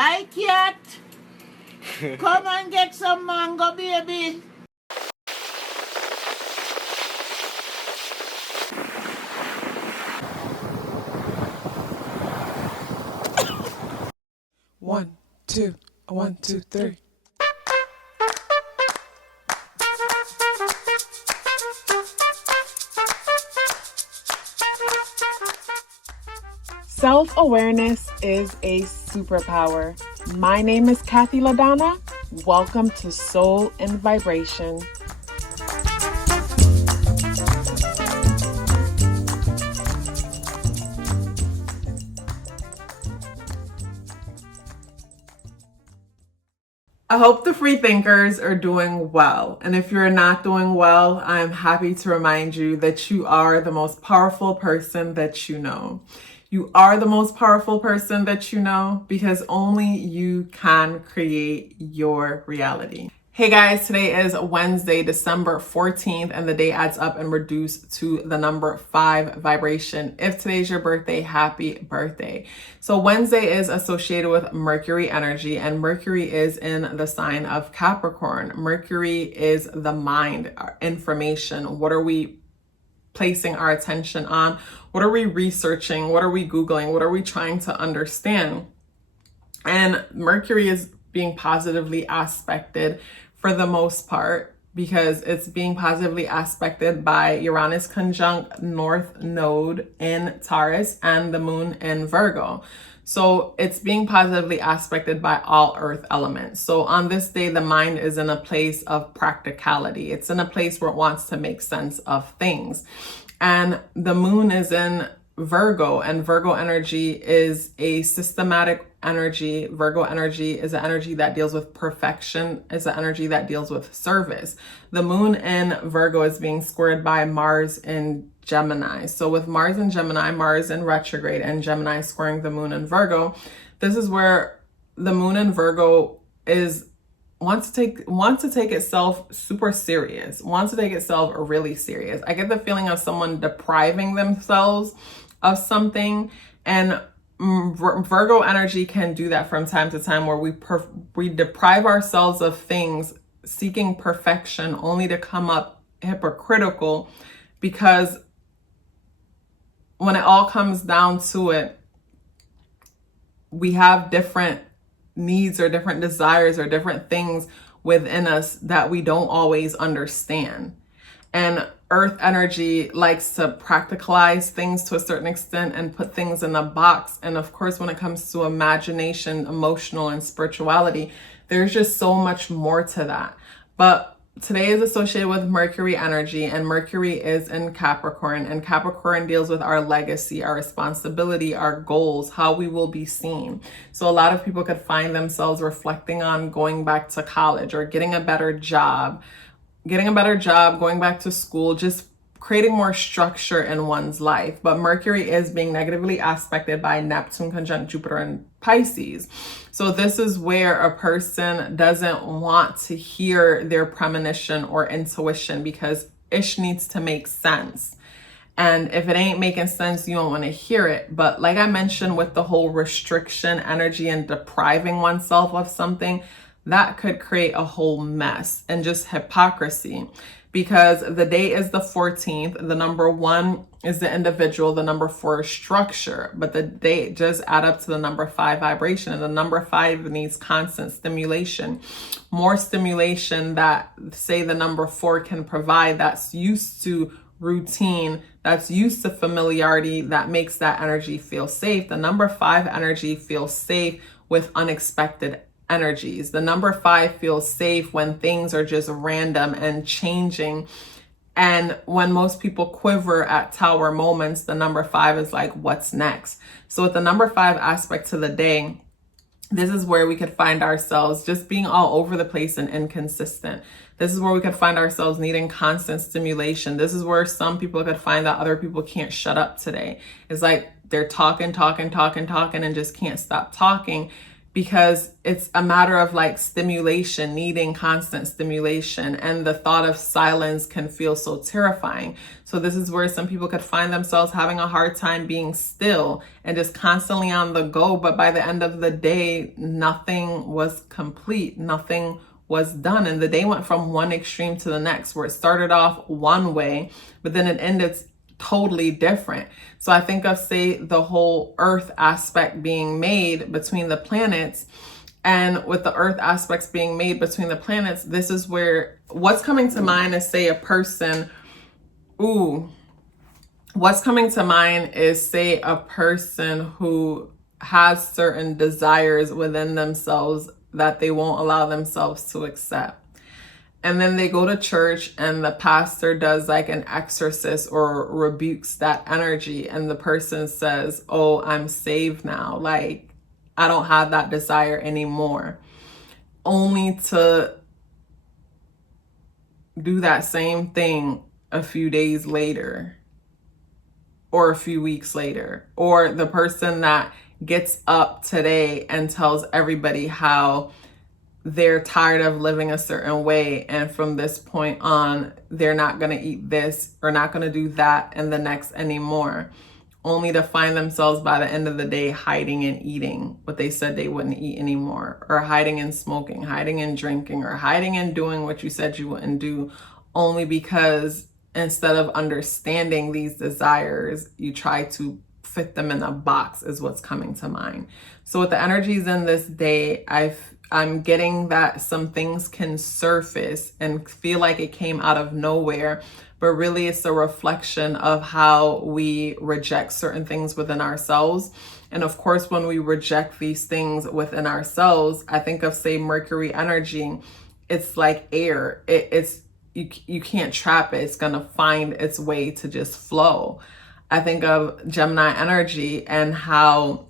Hi, cat. Come and get some mango, baby. One, two, 1, 2, 3. Self-awareness is a superpower. My name is KathyLaDonna. Welcome to Soul and Vibration. I hope the free thinkers are doing well. And if you're not doing well, I'm happy to remind you that you are the most powerful person that you know. You are the most powerful person that you know because only you can create your reality. Hey guys, today is Wednesday, December 14th, and the day adds up and reduced to the number 5 vibration. If today's your birthday, happy birthday. So Wednesday is associated with Mercury energy, and Mercury is in the sign of Capricorn. Mercury is the mind, our information. What are we placing our attention on? What are we researching? What are we Googling? What are we trying to understand? And Mercury is being positively aspected for the most part because it's being positively aspected by Uranus conjunct North Node in Taurus and the moon in Virgo. So it's being positively aspected by all earth elements. So on this day, the mind is in a place of practicality. It's in a place where it wants to make sense of things. And the moon is in Virgo, and Virgo energy is a systematic energy. Virgo energy is an energy that deals with perfection, is an energy that deals with service. The moon in Virgo is being squared by Mars in Gemini. So with Mars in Gemini, Mars in retrograde, and Gemini squaring the moon in Virgo, this is where the moon in Virgo wants to take itself super serious, wants to take itself really serious. I get the feeling of someone depriving themselves of something, and Virgo energy can do that from time to time, where we deprive ourselves of things seeking perfection only to come up hypocritical, because when it all comes down to it, we have different needs or different desires or different things within us that we don't always understand. And earth energy likes to practicalize things to a certain extent and put things in a box. And of course, when it comes to imagination, emotional, and spirituality, there's just so much more to that. But today is associated with Mercury energy, and Mercury is in Capricorn, and Capricorn deals with our legacy, our responsibility, our goals, how we will be seen. So a lot of people could find themselves reflecting on going back to college or getting a better job, going back to school, just creating more structure in one's life. But Mercury is being negatively aspected by Neptune conjunct Jupiter in Pisces. So this is where a person doesn't want to hear their premonition or intuition because ish needs to make sense. And if it ain't making sense, you don't want to hear it. But like I mentioned with the whole restriction energy and depriving oneself of something, that could create a whole mess and just hypocrisy, because the day is the 14th. The number 1 is the individual. The number 4 is structure, but the day just add up to the number 5 vibration. And the number 5 needs constant stimulation, more stimulation that, say, the number 4 can provide, that's used to routine, that's used to familiarity, that makes that energy feel safe. The number 5 energy feels safe with unexpected energies. The number 5 feels safe when things are just random and changing. And when most people quiver at tower moments, the number 5 is like, what's next? So with the number 5 aspect to the day, this is where we could find ourselves just being all over the place and inconsistent. This is where we could find ourselves needing constant stimulation. This is where some people could find that other people can't shut up today. It's like they're talking and just can't stop talking, because it's a matter of like stimulation, needing constant stimulation, and the thought of silence can feel so terrifying. So this is where some people could find themselves having a hard time being still and just constantly on the go, but by the end of the day, nothing was complete, nothing was done, and the day went from one extreme to the next, where it started off one way, but then it ended totally different. So I think of, say, the whole earth aspect being made between the planets, and with the earth aspects being made between the planets, this is where what's coming to mind is, say, a person, what's coming to mind is, say, a person who has certain desires within themselves that they won't allow themselves to accept. And then they go to church and the pastor does like an exorcist or rebukes that energy. And the person says, oh, I'm saved now. Like, I don't have that desire anymore. Only to do that same thing a few days later or a few weeks later. Or the person that gets up today and tells everybody how they're tired of living a certain way, and from this point on, they're not going to eat this or not going to do that and the next anymore, only to find themselves by the end of the day hiding and eating what they said they wouldn't eat anymore, or hiding and smoking, hiding and drinking, or hiding and doing what you said you wouldn't do, only because instead of understanding these desires, you try to fit them in a box, is what's coming to mind. So with the energies in this day, I'm getting that some things can surface and feel like it came out of nowhere, but really it's a reflection of how we reject certain things within ourselves. And of course, when we reject these things within ourselves, I think of, say, Mercury energy, it's like air. You can't trap it. It's going to find its way to just flow. I think of Gemini energy and how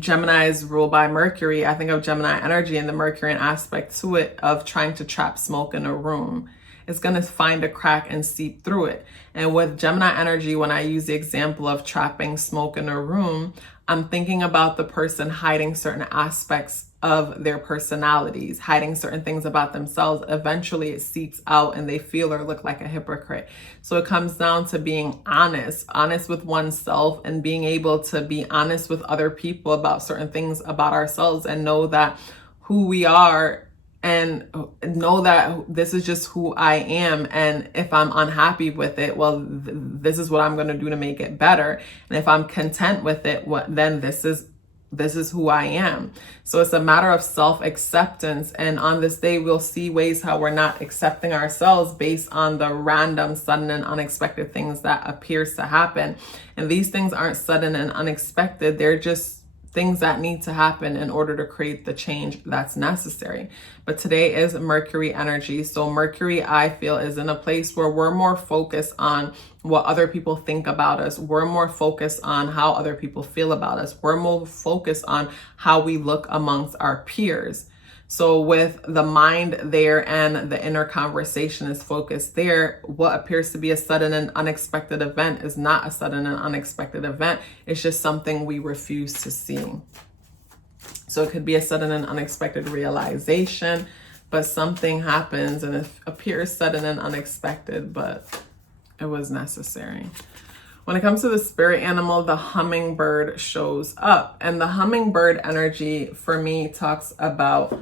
Gemini is ruled by Mercury. I think of Gemini energy and the Mercurian aspect to it of trying to trap smoke in a room. It's going to find a crack and seep through it. And with Gemini energy, when I use the example of trapping smoke in a room, I'm thinking about the person hiding certain aspects of their personalities, hiding certain things about themselves. Eventually it seeps out and they feel or look like a hypocrite. So it comes down to being honest with oneself, and being able to be honest with other people about certain things about ourselves, and know that who we are, and know that this is just who I am. And if I'm unhappy with it, well, this is what I'm going to do to make it better. And if I'm content with it, then this is who I am. So it's a matter of self-acceptance. And on this day, we'll see ways how we're not accepting ourselves based on the random, sudden, and unexpected things that appears to happen. And these things aren't sudden and unexpected. They're just things that need to happen in order to create the change that's necessary. But today is Mercury energy. So Mercury, I feel, is in a place where we're more focused on what other people think about us. We're more focused on how other people feel about us. We're more focused on how we look amongst our peers. So with the mind there and the inner conversation is focused there, what appears to be a sudden and unexpected event is not a sudden and unexpected event. It's just something we refuse to see. So it could be a sudden and unexpected realization, but something happens and it appears sudden and unexpected, but it was necessary. When it comes to the spirit animal, the hummingbird shows up. And the hummingbird energy for me talks about,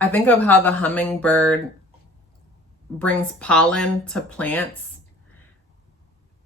I think of how the hummingbird brings pollen to plants.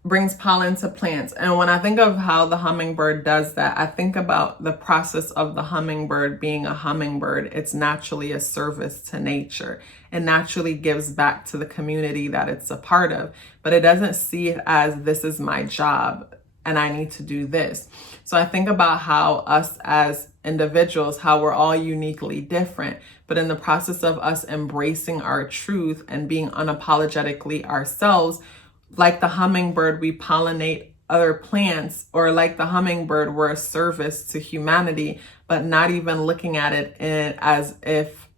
And when I think of how the hummingbird does that, I think about the process of the hummingbird being a hummingbird. It's naturally a service to nature. It naturally gives back to the community that it's a part of, but it doesn't see it as, this is my job and I need to do this. So I think about how us as individuals, how we're all uniquely different, but in the process of us embracing our truth and being unapologetically ourselves, like the hummingbird, we pollinate other plants, or like the hummingbird, we're a service to humanity, but not even looking at it as if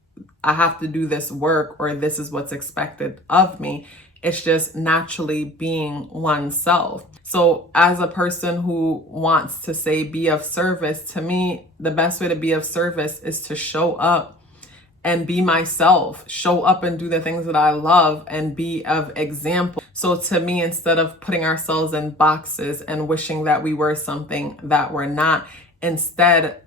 I have to do this work or this is what's expected of me. It's just naturally being oneself. So as a person who wants to say be of service, to me, the best way to be of service is to show up and be myself, show up and do the things that I love and be of example. So to me, instead of putting ourselves in boxes and wishing that we were something that we're not, instead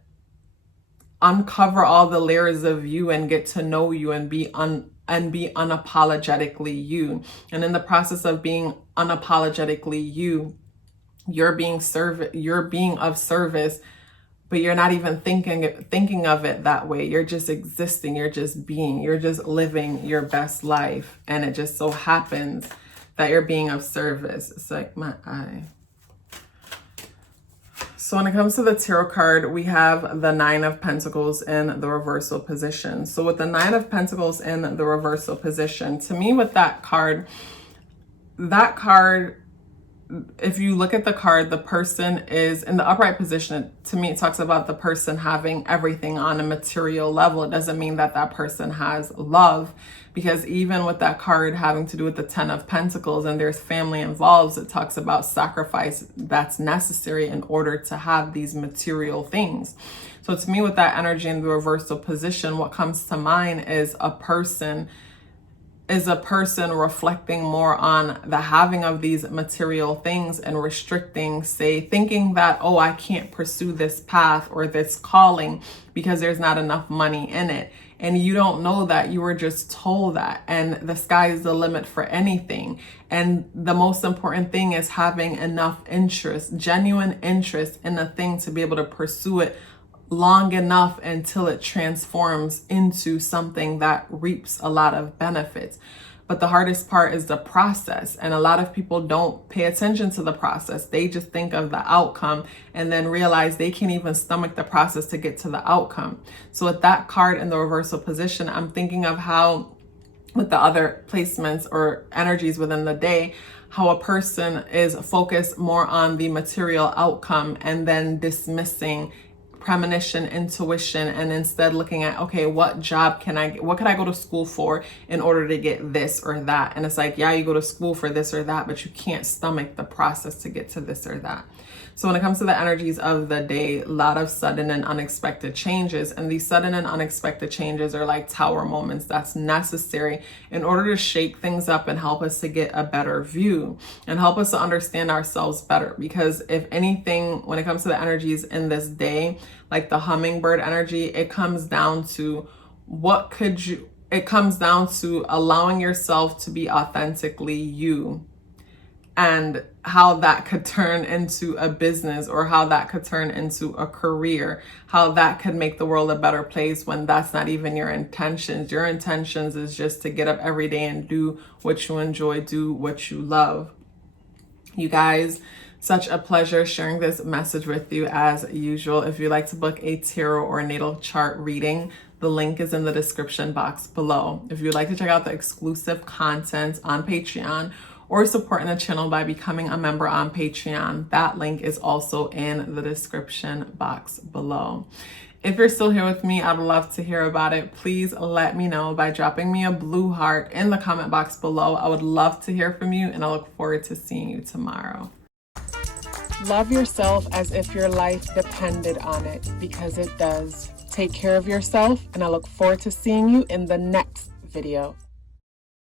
uncover all the layers of you and get to know you and be unapologetically you. And in the process of being unapologetically you, you're being of service, but you're not even thinking of it that way. You're just existing, you're just being, you're just living your best life. And it just so happens that you're being of service. It's like my eye. So when it comes to the tarot card, we have the 9 of Pentacles in the reversal position. So with the 9 of Pentacles in the reversal position, to me with that card, if you look at the card, the person is in the upright position. To me, it talks about the person having everything on a material level. It doesn't mean that that person has love, because even with that card having to do with the 10 of Pentacles and there's family involved, it talks about sacrifice that's necessary in order to have these material things. So to me, with that energy in the reversal position, what comes to mind is a person reflecting more on the having of these material things and restricting, say, thinking that, oh, I can't pursue this path or this calling because there's not enough money in it. And you don't know that, you were just told that. And the sky is the limit for anything. And the most important thing is having enough interest, genuine interest in a thing to be able to pursue it long enough until it transforms into something that reaps a lot of benefits. But the hardest part is the process. And a lot of people don't pay attention to the process. They just think of the outcome and then realize they can't even stomach the process to get to the outcome. So with that card in the reversal position, I'm thinking of how with the other placements or energies within the day, how a person is focused more on the material outcome and then dismissing premonition, intuition, and instead looking at, okay, what job can I get? What could I go to school for in order to get this or that? And it's like, yeah, you go to school for this or that, but you can't stomach the process to get to this or that. So when it comes to the energies of the day, a lot of sudden and unexpected changes. And these sudden and unexpected changes are like tower moments that's necessary in order to shake things up and help us to get a better view and help us to understand ourselves better. Because if anything, when it comes to the energies in this day, like the hummingbird energy, it comes down to it comes down to allowing yourself to be authentically you, and how that could turn into a business or how that could turn into a career, how that could make the world a better place when that's not even your intentions. Your intentions is just to get up every day and do what you enjoy, do what you love. You guys, such a pleasure sharing this message with you as usual. If you'd like to book a tarot or natal chart reading, the link is in the description box below. If you'd like to check out the exclusive content on Patreon or supporting the channel by becoming a member on Patreon, that link is also in the description box below. If you're still here with me, I'd love to hear about it. Please let me know by dropping me a blue heart in the comment box below. I would love to hear from you, and I look forward to seeing you tomorrow. Love yourself as if your life depended on it, because it does. Take care of yourself, and I look forward to seeing you in the next video.